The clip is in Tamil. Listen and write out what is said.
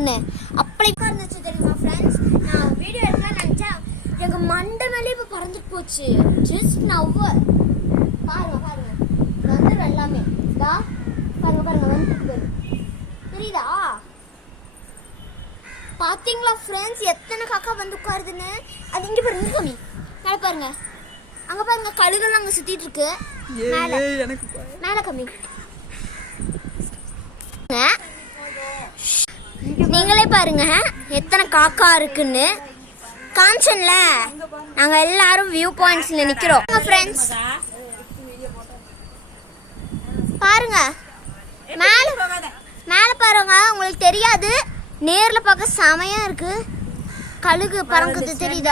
இருக்குன்னு அப்படி இருந்துச்சு தெரியுமா ஃப்ரெண்ட்ஸ். நான் வீடியோ எடுக்கலாம் நினச்சேன், எங்கள் மண்டை மேலே இப்போ பறந்துட்டு போச்சு. ஜஸ்ட் நவ் பாருங்க பாருங்க வந்துடும் எல்லாமே. இதா பாருங்க பாருங்க வந்துட்டு தெரியுதா? பார்த்தீங்களா ஃப்ரெண்ட்ஸ் எத்தனை காக்கா வந்து உட்காருதுன்னு. அது இங்கே பாருங்க, இங்கே கம்மி மேலே பாருங்க, அங்கே பாருங்க கழுகுலாம் அங்கே சுற்றிட்டு இருக்கு. மேலே மேலே கம்மி. நீங்களே பாருங்க எத்தனை காக்கா இருக்குன்னு. காஞ்சன்ல நாங்க எல்லாரும் வியூ பாயிண்ட்ஸ்ல நிக்கிறோம் ஃப்ரெண்ட்ஸ். பாருங்க மேல மேல பாருங்க, உங்களுக்கு தெரியாது, நேர்ல பார்க்க செமையா இருக்கு. கழுகு பறக்குது தெரியுதா?